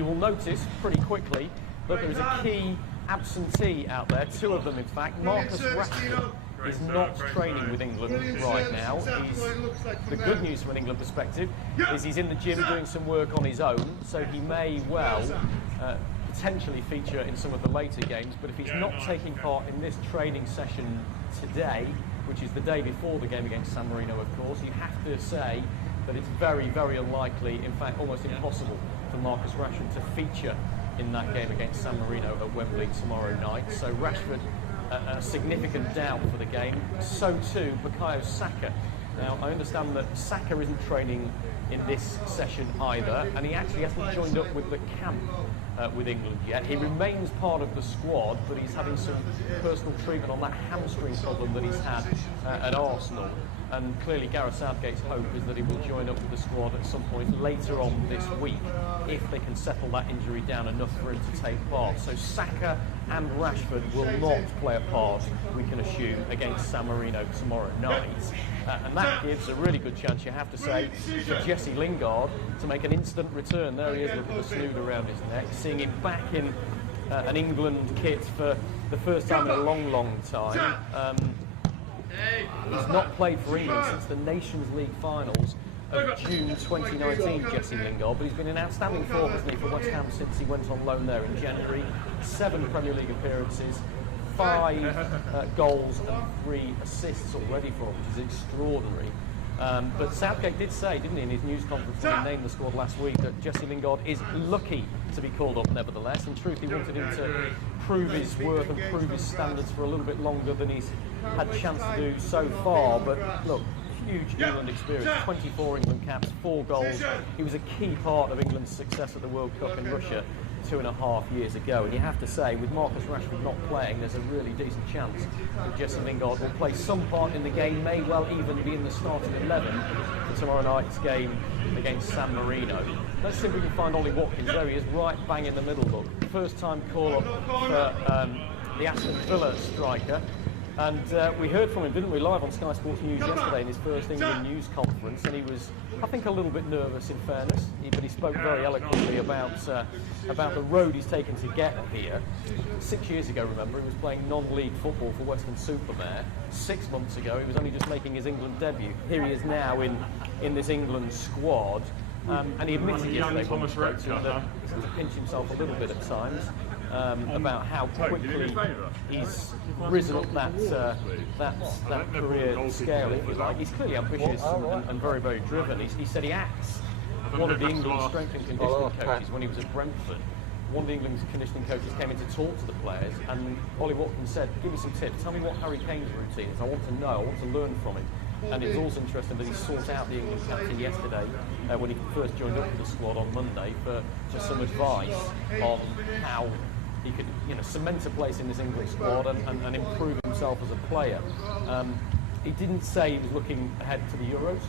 You will notice pretty quickly that there is a key absentee out there, two of them in fact. Marcus Rashford is not training with England right now. The good news from an England perspective is he's in the gym doing some work on his own, so he may well potentially feature in some of the later games. But if he's not taking part in this training session today, which is the day before the game against San Marino, of course, you have to say that it's very, very unlikely, in fact almost impossible, for Marcus Rashford to feature in that game against San Marino at Wembley tomorrow night. So Rashford a significant doubt for the game. So too Bukayo Saka. Now I understand that Saka isn't training in this session either, and he actually hasn't joined up with the camp with England yet. He remains part of the squad, but he's having some personal treatment on that hamstring problem that he's had at Arsenal. And clearly Gareth Southgate's hope is that he will join up with the squad at some point later on this week, if they can settle that injury down enough for him to take part. So Saka and Rashford will not play a part, we can assume, against San Marino tomorrow night. And that gives a really good chance, you have to say, for Jesse Lingard to make an instant return. There he is with the snood around his neck, seeing him back in an England kit for the first time in a long, long time. He's not played for England since the Nations League finals of June 2019, Jesse Lingard, but he's been in outstanding form, hasn't he, for West Ham since he went on loan there in January. 7 Premier League appearances, 5 goals and 3 assists already for him, which is extraordinary. But Southgate did say, didn't he, in his news conference when he named the squad last week, that Jesse Lingard is lucky to be called up nevertheless. In truth, he wanted him to prove his worth and prove his standards for a little bit longer than he's had a chance to do so far. But look, huge England experience, 24 England caps, 4 goals. He was a key part of England's success at the World Cup in Russia 2.5 years ago. And you have to say, with Marcus Rashford not playing, there's a really decent chance that Jesse Lingard will play some part in the game, may well even be in the starting 11 for tomorrow night's game against San Marino. Let's see if we can find Ollie Watkins. There he is, right bang in the middle, look. First time call-up for the Aston Villa striker. And we heard from him, didn't we, live on Sky Sports News yesterday in his first England news conference, and he was, I think, a little bit nervous in fairness, but he spoke very eloquently about the road he's taken to get here. 6 years ago, remember, he was playing non-league football for Western-super-Mare. 6 months ago, he was only just making his England debut. Here he is now in this England squad, and he admitted yesterday when we spoke to him that he's had to pinch himself a little bit at times. About how quickly he's risen up that career scale, if you like. He's clearly ambitious and very, very driven. He said he asked one of the England strength and conditioning coaches when he was at Brentford. One of the England's conditioning coaches came in to talk to the players, and Ollie Watkins said, give me some tips, tell me what Harry Kane's routine is. I want to know, I want to learn from him. And it was also interesting that he sought out the England captain yesterday when he first joined up with the squad on Monday for some advice on how he could, cement a place in this England squad and improve himself as a player. He didn't say he was looking ahead to the Euros.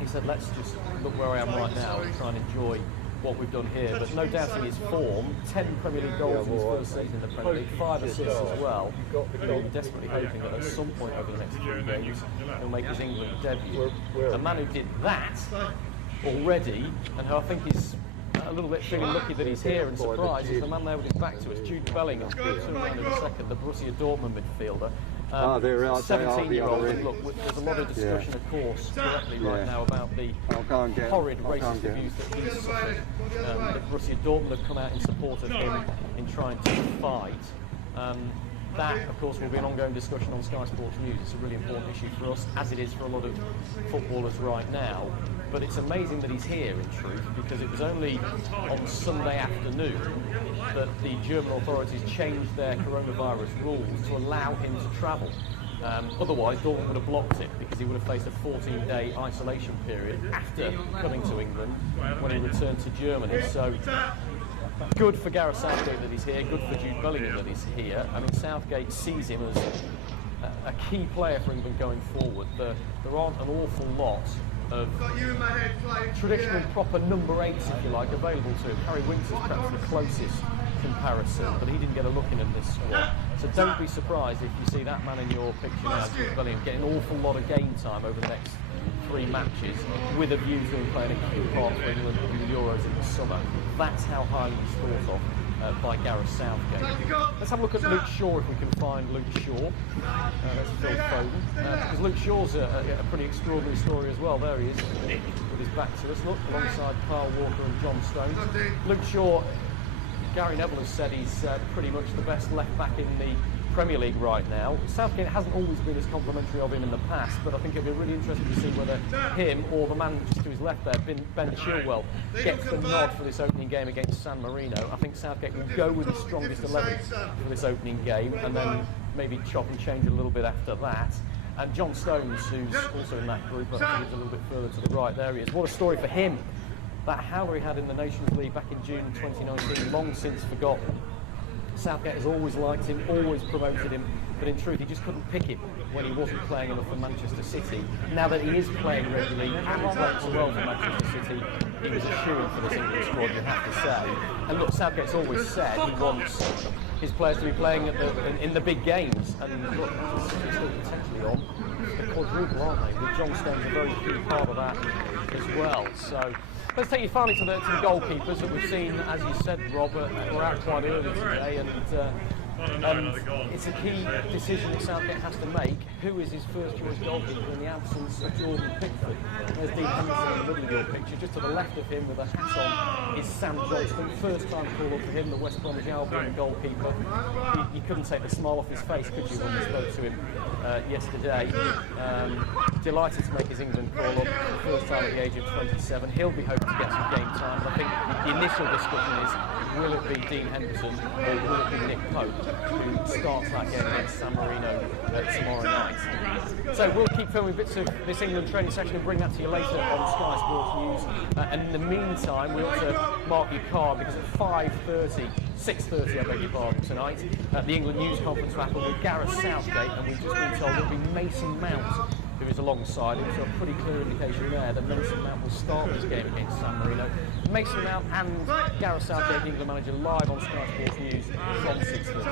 He said, let's just look where I am right now and try and enjoy what we've done here. But no doubting his form, 10 Premier League goals in his first season in the Premier League, 5 assists as well. I'm desperately hoping that at some point over the next 3 games he'll make his England debut. A man who did that already, and who I think is a little bit feeling lucky that he's here and surprised, is the man there with his back to us, Jude Bellingham, turn around in a second, the Borussia Dortmund midfielder. 17-year-old, and look, there's a lot of discussion, of course, correctly right now about the horrid racist abuse that he's suffered. That Borussia Dortmund have come out in support of him in trying to fight. That, of course, will be an ongoing discussion on Sky Sports News. It's a really important issue for us, as it is for a lot of footballers right now. But it's amazing that he's here, in truth, because it was only on Sunday afternoon that the German authorities changed their coronavirus rules to allow him to travel. Otherwise, Dortmund would have blocked it, because he would have faced a 14-day isolation period after coming to England when he returned to Germany. So, good for Gareth Southgate that he's here, good for Jude Bellingham that he's here. I mean, Southgate sees him as a key player for England going forward. There aren't an awful lot of traditional proper number 8s, if you like, available to him. Harry Winks is perhaps the closest comparison, but he didn't get a look in this squad. So don't be surprised if you see that man in your picture now, Jude Bellingham, getting an awful lot of game time over the next 3 matches, with a view to him playing a key part for England in the Euros in the summer. That's how highly he's thought of by Gareth Southgate. Let's have a look at Luke Shaw if we can find Luke Shaw. That's Phil Foden. Because Luke Shaw's a pretty extraordinary story as well. There he is with his back to us. Look, alongside Kyle Walker and John Stones. Luke Shaw, Gary Neville has said he's pretty much the best left back in the Premier League right now. Southgate hasn't always been as complimentary of him in the past, but I think it'll be really interesting to see whether him or the man just to his left there, Ben Chilwell, gets the nod for this opening game against San Marino. I think Southgate will go with his strongest 11 for this opening game, and then maybe chop and change a little bit after that. And John Stones, who's also in that group, I think he's a little bit further to the right. There he is. What a story for him. That howler he had in the Nations League back in June 2019, long since forgotten. Southgate has always liked him, always promoted him, but in truth he just couldn't pick him when he wasn't playing enough for Manchester City. Now that he is playing regularly and playing so well for Manchester City, he was a shoo-in for this England squad, you have to say. And look, Southgate's always said he wants his players to be playing in the big games, and look, he's still potentially on the quadruple, aren't they? With John Stones a very key part of that as well. So let's take you finally to the goalkeepers that we've seen, as you said, Rob, were out quite early today, and it's a key decision that Southgate has to make. Who is his first choice goalkeeper in the absence of Jordan Pickford? There's Dean Henderson in the middle of your picture. Just to the left of him with a hat on is Sam Johnston. First time call up for him, the West Bromwich Albion goalkeeper. You couldn't take the smile off his face, could you, when we spoke to him yesterday? Delighted to make his England call up, first time at the age of 27. He'll be hoping to get some game time, but I think the initial discussion is, will it be Dean Henderson or will it be Nick Pope who starts that game against San Marino tomorrow night? So we'll keep filming bits of this England training session and bring that to you later on Sky Sports News. And in the meantime, we ought to mark your card, because at 6:30 I beg your pardon, tonight, the England News Conference will happen with Gareth Southgate, and we've just been told it'll be Mason Mount who is alongside him, so a pretty clear indication there that Mason Mount will start this game against San Marino. Mason Mount and Gareth Southgate, the England manager, live on Sky Sports News from 6:30.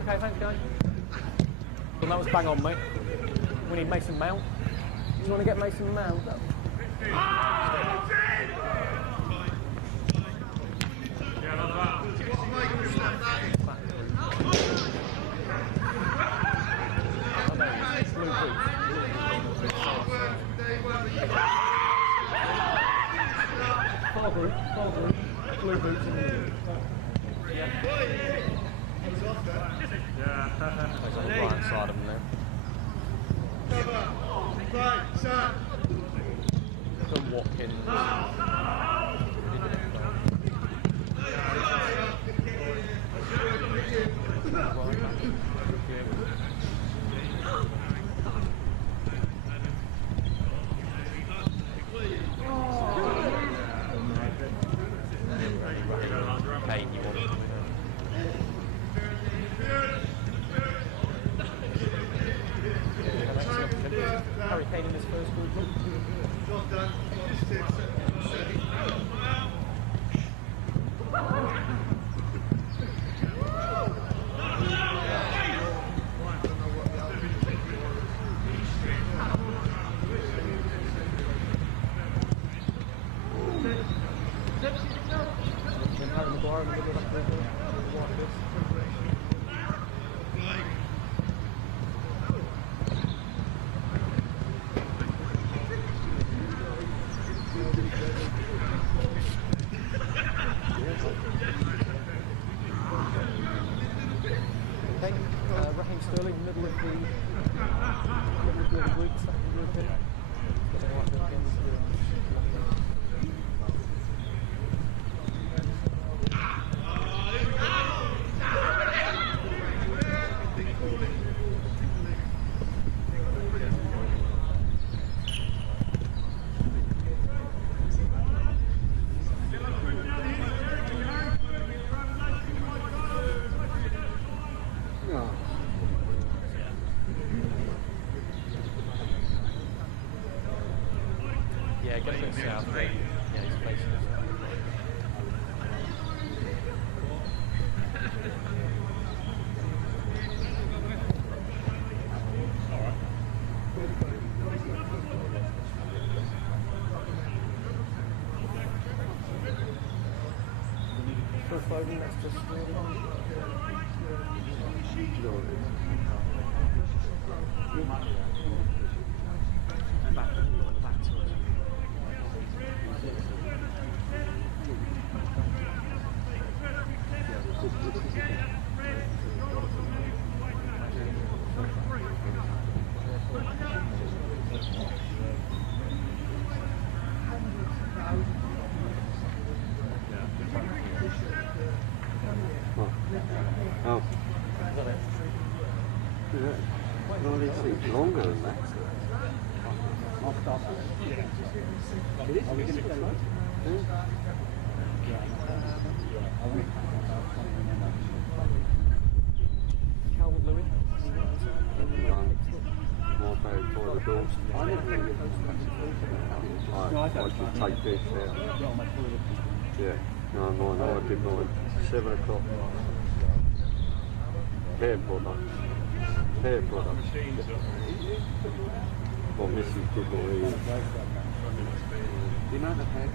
Okay, thanks guys. Well, that was bang on, mate. We need Mason Mount. Do you want to get Mason Mount? Full group, blue boots in the He's on the right side of him there. From Watkins. Kane, you want Harry Kane in his first group. Sterling, middle of the group, second group in. Yeah, get a bit south. Yeah, he's facing us. Foden next to Oh. Yeah. Well, these things longer than that. Calvert Lewin. More bad for the doors. I should take this out. Yeah. No, mine. I did mine. 7 o'clock. Hair product. Hair product. Well, Mrs. did what he is. The amount of hair.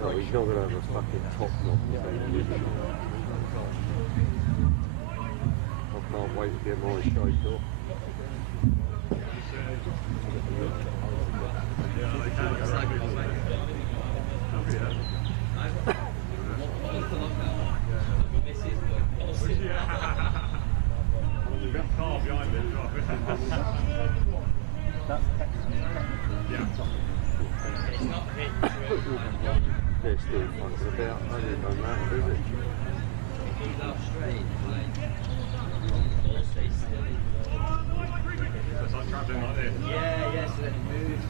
No, he's not going to have a fucking top knot. I can't wait to get my shade off. Car behind it. It's not hit. They're still fucking about. I didn't know that, is it? He's up straight, like. Stay still. So it's like travelling like this? Yeah, so then it moves.